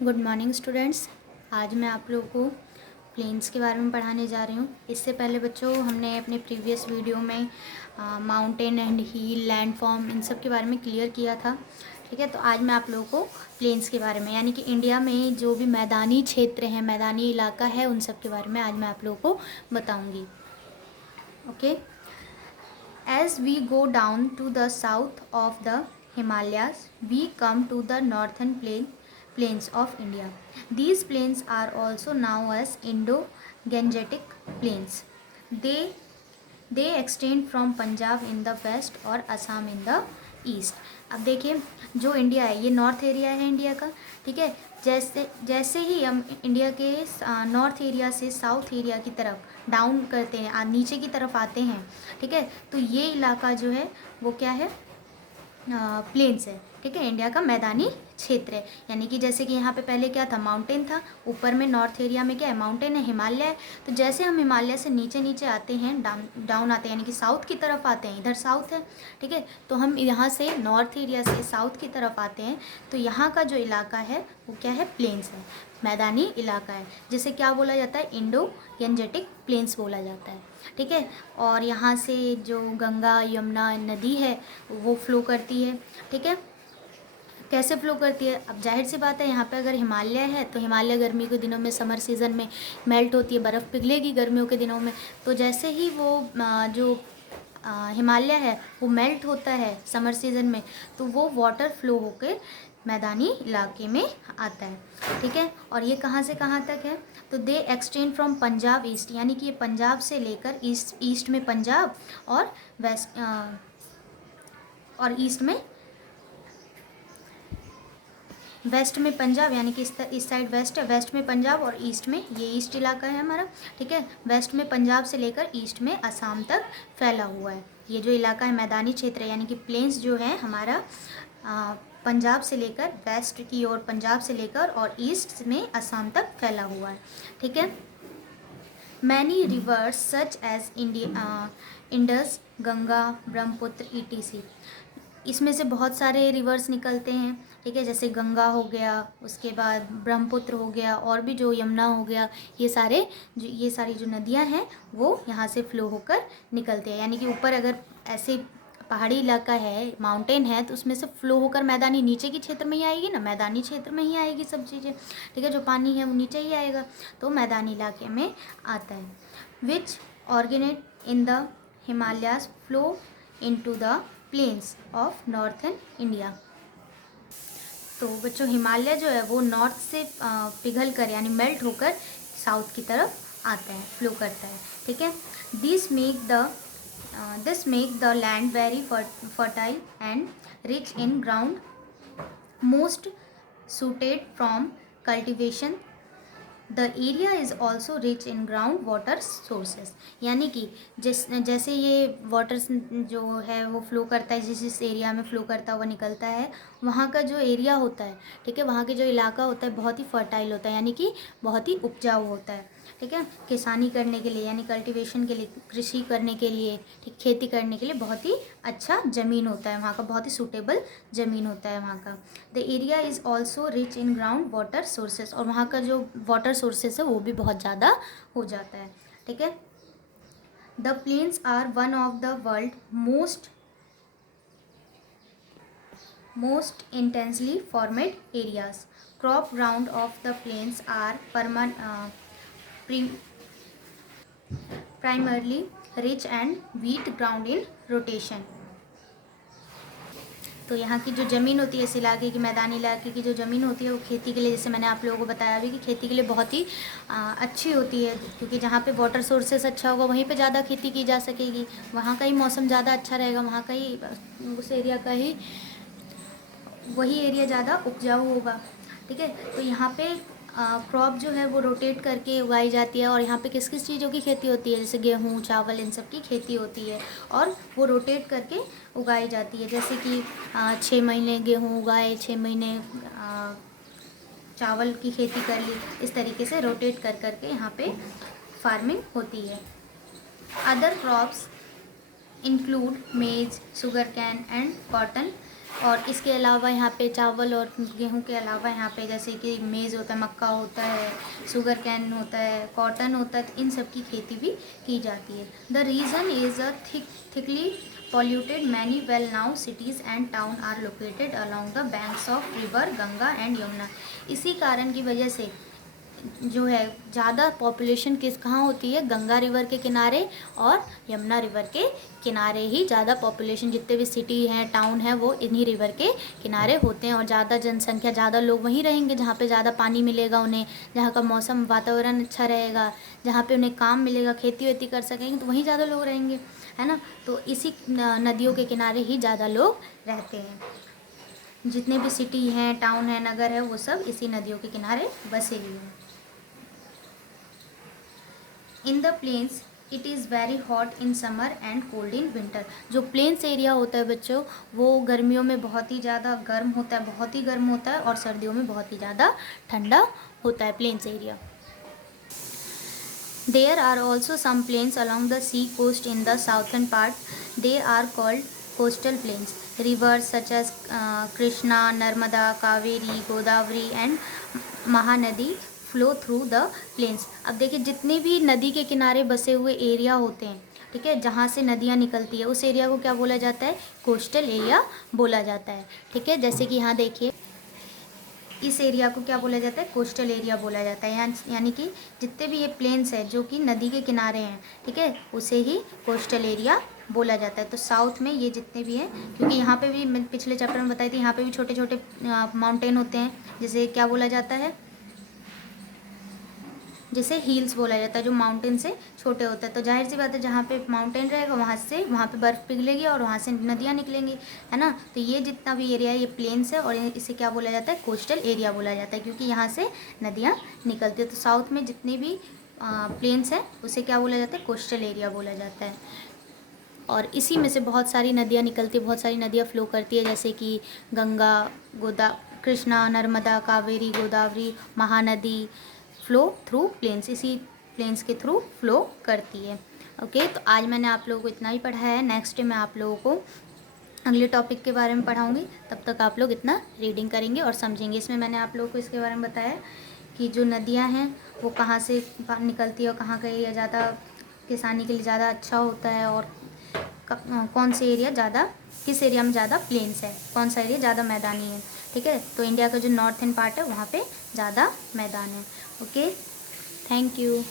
Good morning students. आज मैं आप लोगों को प्लेन्स के बारे में पढ़ाने जा रही हूँ। इससे पहले बच्चों हमने अपने प्रीवियस वीडियो में माउंटेन एंड हिल, लैंडफॉर्म, इन सब के बारे में क्लियर किया था। ठीक है, तो आज मैं आप लोगों को प्लेन्स के बारे में, यानी कि इंडिया में जो भी मैदानी क्षेत्र हैं, मैदानी इलाका है, उन सब के बारे में आज मैं आप लोगों को बताऊँगी। Okay, as we go down to the south of the Himalayas, we come to the northern plains of India. These plains are also known as Indo-Gangetic plains. They they extend from Punjab in the west और Assam in the east. अब देखिए, जो India है ये north area है India का। ठीक है, जैसे जैसे ही हम इंडिया के नॉर्थ एरिया से साउथ एरिया की तरफ डाउन करते हैं, नीचे की तरफ आते हैं, ठीक है, तो ये इलाका जो है वो क्या है, प्लेन्स है। ठीक है, इंडिया का मैदानी क्षेत्र है। यानी कि जैसे कि यहाँ पे पहले क्या था, माउंटेन था, ऊपर में नॉर्थ एरिया में क्या है, माउंटेन है, हिमालय है। तो जैसे हम हिमालय से नीचे नीचे आते हैं, डाउन आते हैं, यानी कि साउथ की तरफ आते हैं, इधर साउथ है। ठीक है, तो हम यहाँ से नॉर्थ एरिया से साउथ की तरफ आते हैं, तो यहाँ का जो इलाका है वो क्या है, प्लेन्स है, मैदानी इलाका है, जिसे क्या बोला जाता है, इंडो गैंजेटिक प्लेन्स बोला जाता है। ठीक है, और यहाँ से जो गंगा यमुना नदी है वो फ्लो करती है। ठीक है, कैसे फ्लो करती है, अब जाहिर सी बात है, यहाँ पे अगर हिमालय है तो हिमालय गर्मी के दिनों में, समर सीज़न में मेल्ट होती है, बर्फ़ पिघलेगी गर्मियों के दिनों में। तो जैसे ही वो जो हिमालय है वो मेल्ट होता है समर सीज़न में, तो वो वाटर फ्लो होकर मैदानी इलाके में आता है। ठीक है, और ये कहाँ से कहाँ तक है, तो दे एक्सटेंड फ्रॉम पंजाब ईस्ट, यानी कि ये पंजाब से लेकर ईस्ट में पंजाब और वेस्ट और ईस्ट में वेस्ट में पंजाब, यानी कि इस साइड वेस्ट है, वेस्ट में पंजाब और ईस्ट में, ये ईस्ट इलाका है हमारा। ठीक है, वेस्ट में पंजाब से लेकर ईस्ट में असम तक फैला हुआ है। ये जो इलाका है मैदानी क्षेत्र है, यानी कि प्लेन्स जो है हमारा पंजाब से लेकर वेस्ट की ओर, पंजाब से लेकर और ईस्ट में असम तक फैला हुआ है। ठीक है, many rivers such as Indus, Ganga, Brahmaputra, ETC, इसमें से बहुत सारे रिवर्स निकलते हैं। ठीक है, जैसे गंगा हो गया, उसके बाद ब्रह्मपुत्र हो गया, और भी जो यमुना हो गया, ये सारी जो नदियां हैं वो यहाँ से फ्लो होकर निकलते हैं। यानी कि ऊपर अगर ऐसे पहाड़ी इलाका है, माउंटेन है, तो उसमें से फ्लो होकर मैदानी नीचे के क्षेत्र में ही आएगी ना, मैदानी क्षेत्र में ही आएगी सब चीज़ें। ठीक है, जो पानी है वो नीचे ही आएगा, तो मैदानी इलाके में आता है। Which originate in the Himalayas flow into the plains of northern India. तो बच्चों, हिमालय जो है वो नॉर्थ से पिघल कर, यानी मेल्ट होकर साउथ की तरफ आता है, फ्लो करता है। ठीक है, this make the land very fertile and rich in ground, most suited from cultivation. The area is also rich in ground water sources. यानी कि जैसे ये वाटर जो है वो फ्लो करता है, जिस एरिया में फ्लो करता हुआ निकलता है, वहाँ का जो एरिया होता है, ठीक है, वहाँ के जो इलाका होता है बहुत ही फर्टाइल होता है, यानी कि बहुत ही उपजाऊ होता है। ठीक है, किसानी करने के लिए, यानी कल्टीवेशन के लिए, कृषि करने के लिए, ठीक, खेती करने के लिए बहुत ही अच्छा ज़मीन होता है वहाँ का, बहुत ही सूटेबल ज़मीन होता है वहाँ का। The area is also rich in ground water sources, और वहाँ का जो वाटर सोर्सेस है वो भी बहुत ज़्यादा हो जाता है। ठीक है, the plains are one of the world most intensely formed areas. Crop ground of the plains are primarily rich and wheat ground in rotation. तो यहाँ की जो ज़मीन होती है, इस इलाके की, मैदानी इलाके की जो ज़मीन होती है वो खेती के लिए, जैसे मैंने आप लोगों को बताया अभी, कि खेती के लिए बहुत ही अच्छी होती है, क्योंकि जहाँ पे वाटर सोर्सेस अच्छा होगा वहीं पे ज़्यादा खेती की जा सकेगी, वहाँ का ही मौसम ज़्यादा अच्छा रहेगा, वहाँ का ही, उस एरिया का ही, वही एरिया ज़्यादा उपजाऊ होगा। ठीक है, तो यहाँ पे क्रॉप जो है वो रोटेट करके उगाई जाती है, और यहाँ पे किस किस चीज़ों की खेती होती है, जैसे गेहूँ, चावल, इन सब की खेती होती है, और वो रोटेट करके उगाई जाती है। जैसे कि 6 महीने गेहूँ उगाए, 6 महीने चावल की खेती कर ली, इस तरीके से रोटेट कर करके यहाँ पे फार्मिंग होती है। अदर क्रॉप्स इंक्लूड मेज, शुगर कैन एंड कॉटन और इसके अलावा यहाँ पे चावल और गेहूं के अलावा यहाँ पे जैसे कि मेज़ होता है, मक्का होता है, शुगर कैन होता है, कॉटन होता है, तो इन सब की खेती भी की जाती है। The reason is a thickly polluted. Many well-known cities and town are located along the banks of river Ganga and Yamuna. इसी कारण की वजह से जो है ज़्यादा पॉपुलेशन कहाँ होती है, गंगा रिवर के किनारे और यमुना रिवर के किनारे ही ज़्यादा पॉपुलेशन, जितने भी सिटी हैं, टाउन है, वो इन्हीं रिवर के किनारे होते हैं। और ज़्यादा जनसंख्या, ज़्यादा लोग वहीं रहेंगे जहाँ पे ज़्यादा पानी मिलेगा उन्हें, जहाँ का मौसम वातावरण अच्छा रहेगा, जहाँ पे उन्हें काम मिलेगा, खेती वेती कर सकेंगे, तो वहीं ज़्यादा लोग रहेंगे, है ना। तो इसी नदियों के किनारे ही ज़्यादा लोग रहते हैं। जितने भी सिटी हैं, टाउन है, नगर है, वो सब इसी नदियों के किनारे बसे हुए हैं। In the plains it is very hot in summer and cold in winter. जो प्लेन्स एरिया होता है बच्चों, वो गर्मियों में बहुत ही ज़्यादा गर्म होता है, बहुत ही गर्म होता है, और सर्दियों में बहुत ही ज़्यादा ठंडा होता है plains area. There are also some plains along the sea coast in the southern part. They are called coastal plains. Rivers such as Krishna, Narmada, Kaveri, Godavari and Mahanadi flow through the plains. अब देखिए, जितने भी नदी के किनारे बसे हुए area होते हैं, ठीक है, जहाँ से नदियाँ निकलती है, उस एरिया को क्या बोला जाता है? कोस्टल एरिया बोला जाता है, ठीक है। जैसे कि यहाँ देखिए, इस एरिया को क्या बोला जाता है? कोस्टल एरिया बोला जाता है। यानी कि जितने भी ये प्लेन्स है जो कि नदी के किनारे हैं, ठीक है, उसे ही कोस्टल एरिया बोला जाता है। तो साउथ में ये जितने भी हैं, क्योंकि यहाँ पे भी मैं पिछले चैप्टर में बताई थी, यहाँ पे भी छोटे छोटे माउंटेन होते हैं, जिसे क्या बोला जाता है? जिसे हिल्स बोला जाता है, जो माउंटेन से छोटे होते हैं। तो जाहिर सी बात है, जहाँ पे माउंटेन रहेगा वहाँ पे बर्फ़ पिघलेगी और वहाँ से नदियाँ निकलेंगी, है ना। तो ये जितना भी एरिया है, ये प्लेन्स है, और इसे क्या बोला जाता है? कोस्टल एरिया बोला जाता है, क्योंकि यहाँ से नदियाँ निकलती है। तो साउथ में जितने भी प्लेन्स हैं, उसे क्या बोला जाता है? कोस्टल एरिया बोला जाता है। और इसी में से बहुत सारी नदियाँ निकलती है, बहुत सारी नदियाँ फ्लो करती है, जैसे कि Ganga, Krishna, Narmada, Kaveri, Godavari, Mahanadi flow through plains, इसी प्लेन्स के थ्रू फ्लो करती है। ओके, तो आज मैंने आप लोगों को इतना ही पढ़ाया है। नेक्स्ट डे मैं आप लोगों को अगले टॉपिक के बारे में पढ़ाऊँगी। तब तक आप लोग इतना रीडिंग करेंगे और समझेंगे। इसमें मैंने आप लोगों को इसके बारे में बताया कि जो नदियाँ हैं वो कहाँ से निकलती है और कहाँ का एरिया ज़्यादा किसानी के लिए ज़्यादा अच्छा होता है, और कौन से एरिया ज़्यादा, किस एरिया में ज़्यादा प्लेन्स है, कौन सा एरिया ज़्यादा मैदानी है, ठीक है। तो इंडिया का जो नॉर्थन पार्ट है वहाँ पे ज़्यादा मैदान है। Okay, thank you.